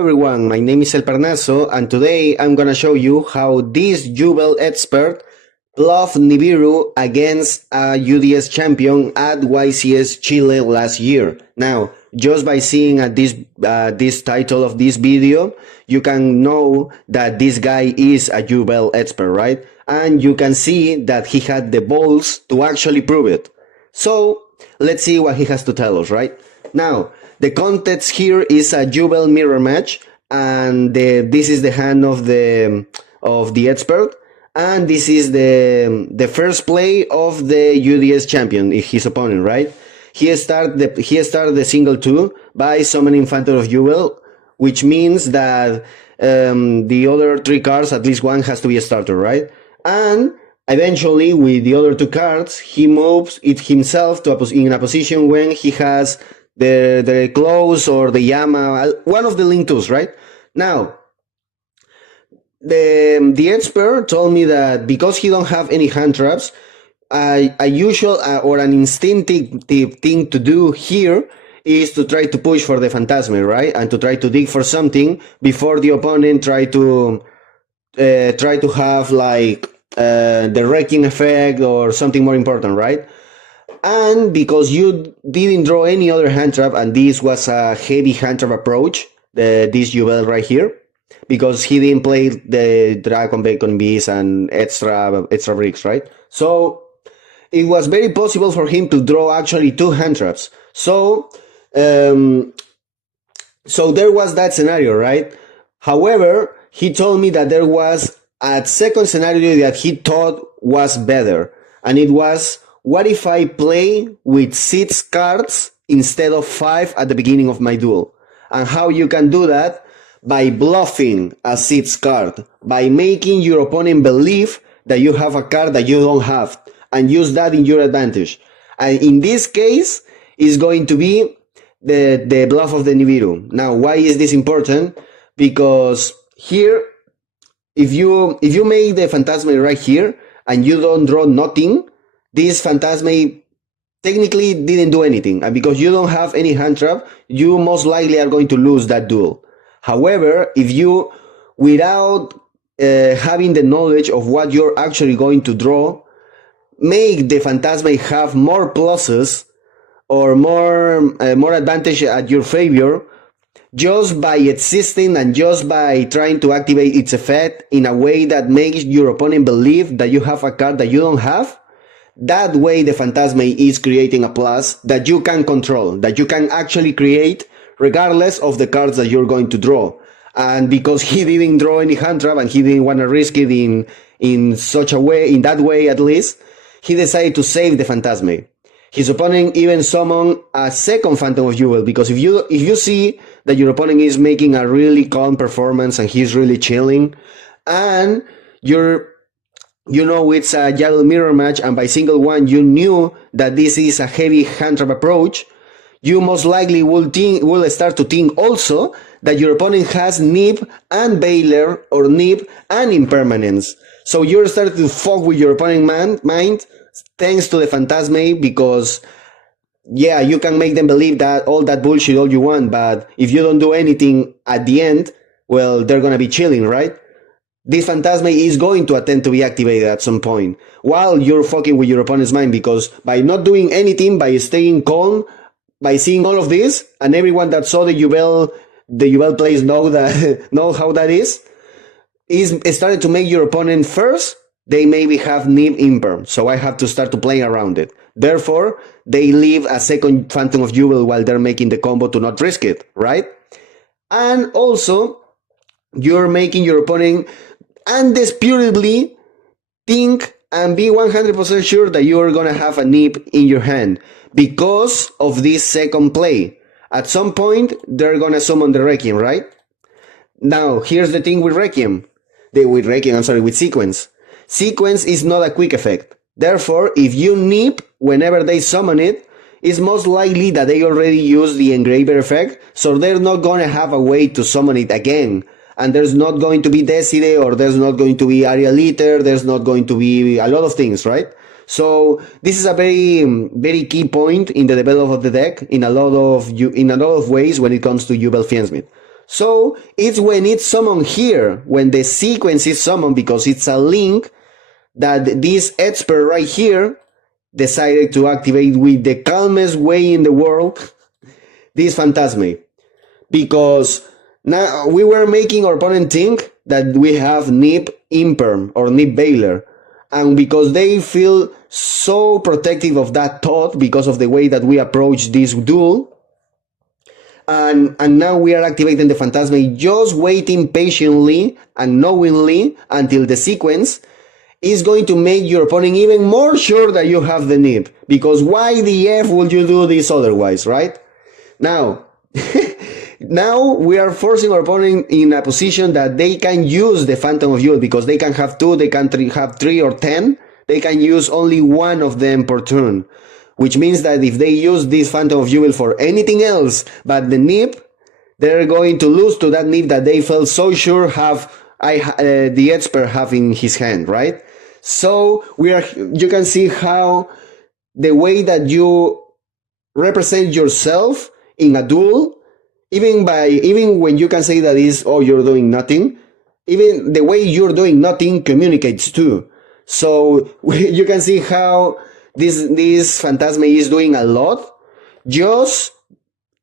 Everyone, my name is El Parnaso, and today I'm gonna show you how this Jubel expert bluffed Nibiru against a UDS champion at YCS Chile last year. Now, just by seeing this title of this video, you can know that this guy is a Jubel expert, right? And you can see that he had the balls to actually prove it. So, let's see what he has to tell us, right? Now, the context here is a Jubel mirror match, and this is the hand of the expert, and this is the first play of the UDS champion, his opponent, right? He started the single 2 by summoning Phantom of Jubel, which means that the other 3 cards, at least one, has to be a starter, right? And eventually, with the other 2 cards, he moves it himself to in a position when he has the close or the Yama, one of the link tools, right? Now, the expert told me that because he don't have any hand traps, a usual or an instinctive thing to do here is to try to push for the Phantasme, right? And to try to dig for something before the opponent try to have like the wrecking effect or something more important, right? And because you didn't draw any other hand trap, and this was a heavy hand trap approach, this Jubel right here, because he didn't play the Dragon Bacon Beast and extra bricks, right? So it was very possible for him to draw actually 2 hand traps. So there was that scenario, right? However, he told me that there was a second scenario that he thought was better, and it was, what if I play with 6 cards instead of 5 at the beginning of my duel? And how you can do that? By bluffing a 6 card, by making your opponent believe that you have a card that you don't have, and use that in your advantage. And in this case, it's going to be the bluff of the Nibiru. Now, why is this important? Because here, if you make the Phantasme right here, and you don't draw nothing, this Phantasme technically didn't do anything, and because you don't have any hand trap, you most likely are going to lose that duel. However, if you, without having the knowledge of what you're actually going to draw, make the Phantasme have more pluses or more advantage at your favor, just by existing and just by trying to activate its effect in a way that makes your opponent believe that you have a card that you don't have, that way the Phantasme is creating a plus that you can control, that you can actually create regardless of the cards that you're going to draw. And because he didn't draw any hand trap and he didn't want to risk it in such a way, in that way at least, he decided to save the Phantasme. His opponent even summoned a second Phantom of Jubel, because if you see that your opponent is making a really calm performance and he's really chilling, and you know it's a Jubel mirror match, and by single 1 you knew that this is a heavy hand trap approach, you most likely will start to think also that your opponent has Nib and Baylor, or Nib and Impermanence. So you're starting to fuck with your opponent's mind thanks to the Phantasme, because yeah, you can make them believe that all that bullshit all you want, but if you don't do anything at the end, well, they're gonna be chilling, right? This Phantasme is going to attempt to be activated at some point while you're fucking with your opponent's mind, because by not doing anything, by staying calm, by seeing all of this, and everyone that saw the Jubel plays know how that is started to make your opponent first, they maybe have Nib Imperm, so I have to start to play around it. Therefore, they leave a second Phantom of Jubel while they're making the combo to not risk it, right? And also, you're making your opponent undisputably think and be 100% sure that you're gonna have a Nib in your hand because of this second play. At some point, they're gonna summon the Requiem, right? Now, here's the thing with Requiem. With Sequence. Sequence is not a quick effect. Therefore, if you Nib whenever they summon it, it's most likely that they already used the Engraver effect, so they're not gonna have a way to summon it again. And there's not going to be Decide, or there's not going to be Aerial Eater, there's not going to be a lot of things, right? So this is a very, very key point in the development of the deck in a lot of ways when it comes to Jubel Fiendsmith. So it's when it's summoned here, when the sequence is summoned, because it's a link, that this expert right here decided to activate with the calmest way in the world this Phantasme. Because now we were making our opponent think that we have Nib Imperm or Nib Baylor. And because they feel so protective of that thought because of the way that we approach this duel, and now we are activating the Phantasme, just waiting patiently and knowingly until the sequence is going to make your opponent even more sure that you have the Nib. Because why the F would you do this otherwise, right? Now, now we are forcing our opponent in a position that they can use the Phantom of Jewel, because they can have 2, they can have 3 or 10. They can use only one of them per turn. Which means that if they use this Phantom of Jewel for anything else but the Nib, they're going to lose to that Nib that they felt so sure the expert have in his hand, right? So you can see how the way that you represent yourself in a duel, even when you can say that you're doing nothing, even the way you're doing nothing communicates too. So you can see how this Phantasme is doing a lot, just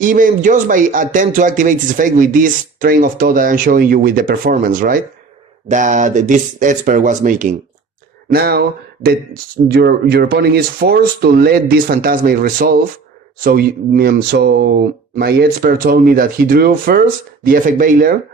by attempt to activate this effect with this train of thought that I'm showing you with the performance, right? That this expert was making. Now that your opponent is forced to let this Phantasme resolve. So my expert told me that he drew first the effect Baylor,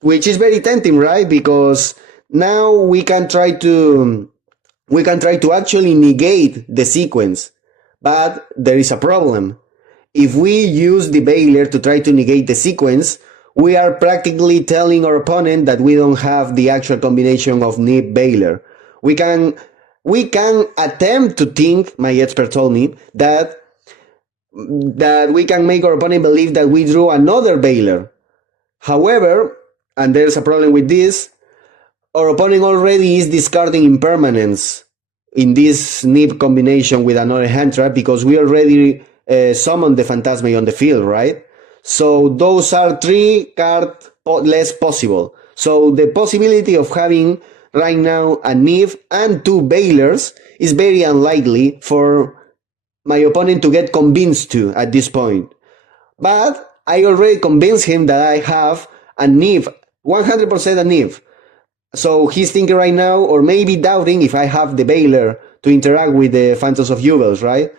which is very tempting, right? Because now we can try to actually negate the sequence. But there is a problem. If we use the Baylor to try to negate the sequence, we are practically telling our opponent that we don't have the actual combination of Nib Baylor. We can attempt to think, my expert told me, that we can make our opponent believe that we drew another Baylor. However, and there's a problem with this, our opponent already is discarding impermanence in this Nib combination with another hand trap, because we already summoned the Phantasme on the field, right? So those are 3 cards less possible. So the possibility of having right now a Nib and 2 Baylors is very unlikely for my opponent to get convinced to at this point. But I already convinced him that I have a Nib, 100% a Nib. So he's thinking right now, or maybe doubting if I have the Baylor to interact with the Phantoms of Jewels, right?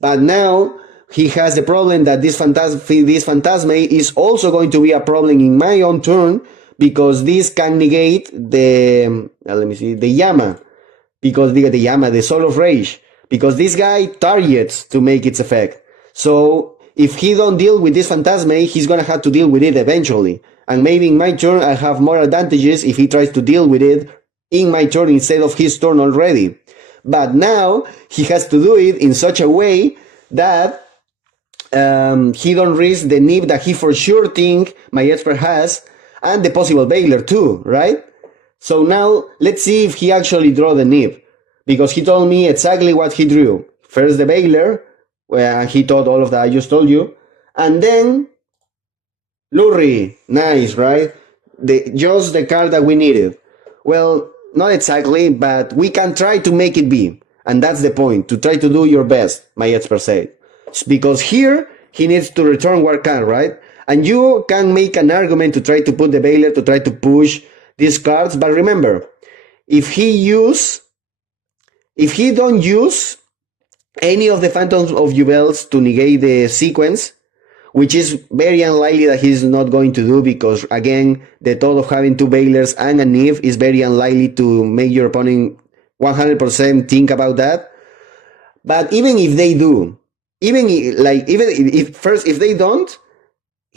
But now he has the problem that this Phantasme is also going to be a problem in my own turn, because this can negate the Yama, because the Yama, the Soul of Rage, because this guy targets to make its effect. So if he don't deal with this Phantasme, he's gonna have to deal with it eventually. And maybe in my turn, I have more advantages if he tries to deal with it in my turn instead of his turn already. But now he has to do it in such a way that he don't risk the Nib that he for sure think my expert has, and the possible Baylor too, right? So now let's see if he actually draw the Nib, because he told me exactly what he drew. First the Baylor, where he thought all of that I just told you, and then Lurry. Nice, right? Just the card that we needed. Well, not exactly, but we can try to make it be. And that's the point, to try to do your best, my expert said. Because here, he needs to return one card, right? And you can make an argument to try to put the Baylor, to try to push these cards. But remember, if he don't use any of the Phantoms of Jewels to negate the sequence, which is very unlikely that he's not going to do, because again, the thought of having 2 Baylors and a Nib is very unlikely to make your opponent 100% think about that. But even if they do, if they don't,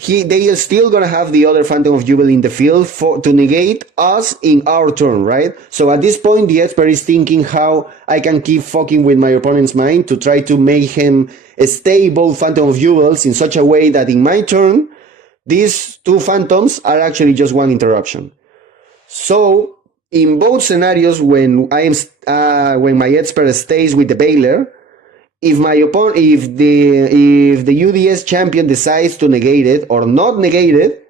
they are still gonna have the other Phantom of Jewel in the field to negate us in our turn, right? So at this point, the expert is thinking how I can keep fucking with my opponent's mind to try to make him stay both Phantom of Jewels in such a way that in my turn, these 2 Phantoms are actually just 1 interruption. So in both scenarios, when my expert stays with the Baylor, if the UDS champion decides to negate it or not negate it,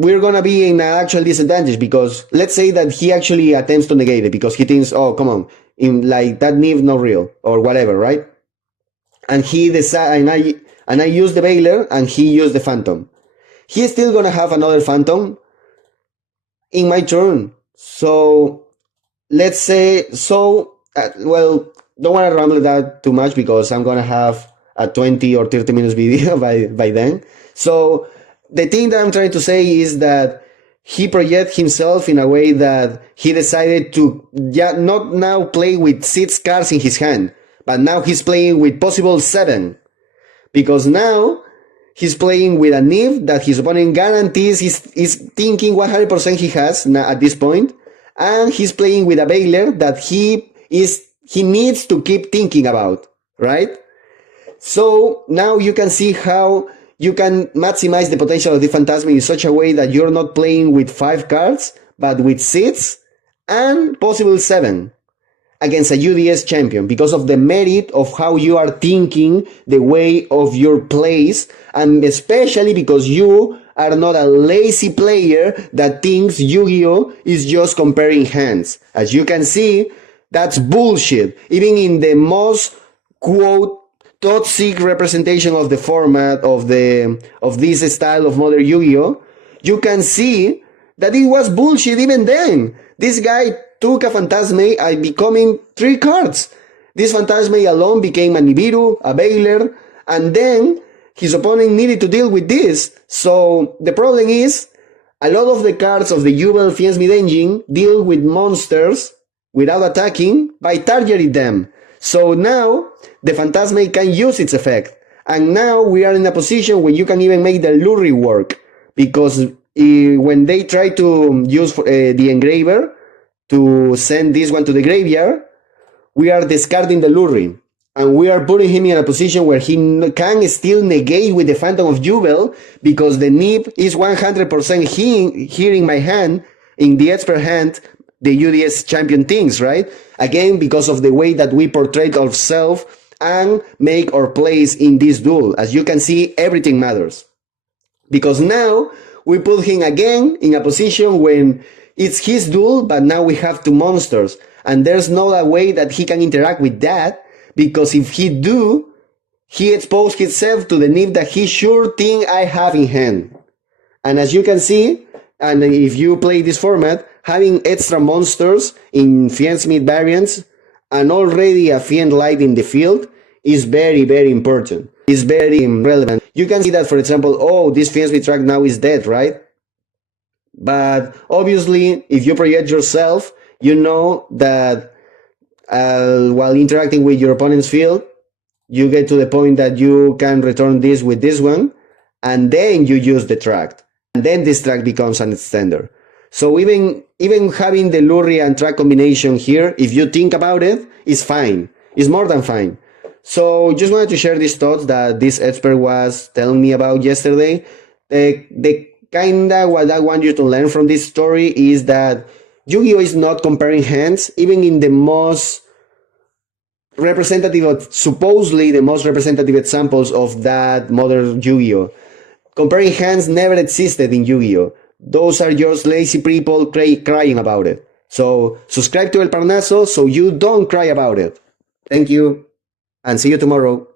we're gonna be in an actual disadvantage, because let's say that he actually attempts to negate it because he thinks, oh, come on, in like that Nib not real or whatever, right? And he decide, and I use the Baylor and he used the Phantom. He's still gonna have another Phantom in my turn. So let's say, well, don't want to ramble that too much because I'm gonna have a 20 or 30 minutes video by then. So the thing that I'm trying to say is that he projects himself in a way that he decided to not now play with 6 cards in his hand, but now he's playing with possible 7. Because now he's playing with a Nib that his opponent guarantees is thinking 100% he has at this point, and he's playing with a Baylor that he needs to keep thinking about, right? So now you can see how you can maximize the potential of the Phantasm in such a way that you're not playing with 5 cards, but with 6 and possible 7 against a UDS champion, because of the merit of how you are thinking, the way of your plays, and especially because you are not a lazy player that thinks Yu-Gi-Oh! Is just comparing hands. As you can see, that's bullshit. Even in the most, quote, toxic representation of the format of this style of modern Yu-Gi-Oh!, you can see that it was bullshit even then. This guy took a Phantasme and becoming 3 cards. This Phantasme alone became a Nibiru, a Baylor, and then his opponent needed to deal with this. So the problem is, a lot of the cards of the Jubel Fiends Mid Engine deal with monsters without attacking by targeting them. So now the Phantasme can use its effect. And now we are in a position where you can even make the Lurie work. Because when they try to use the Engraver to send this one to the graveyard, we are discarding the Lurie. And we are putting him in a position where he can still negate with the Phantom of Jubel, because the Nib is 100% here in my hand, in the expert hand, the UDS champion things, right? Again, because of the way that we portray ourselves and make our plays in this duel. As you can see, everything matters. Because now we put him again in a position when it's his duel, but now we have 2 monsters. And there's no way that he can interact with that, because if he do, he exposed himself to the Nib that he sure think I have in hand. And as you can see, and if you play this format, having extra monsters in Fiends Mid variants and already a Fiend Light in the field is very, very important. It's very relevant. You can see that, for example, oh, this Fiends Mid track now is dead, right? But obviously, if you project yourself, you know that while interacting with your opponent's field, you get to the point that you can return this with this one, and then you use the track. And then this track becomes an extender. So even having the Lurie and track combination here, if you think about it, is fine. It's more than fine. So just wanted to share these thoughts that this expert was telling me about yesterday. The kinda what I want you to learn from this story is that Yu-Gi-Oh! Is not comparing hands, even in the most representative, supposedly the most representative examples of that modern Yu-Gi-Oh! Comparing hands never existed in Yu-Gi-Oh! Those are just lazy people crying about it. So subscribe to El Parnaso so you don't cry about it. Thank you, and see you tomorrow.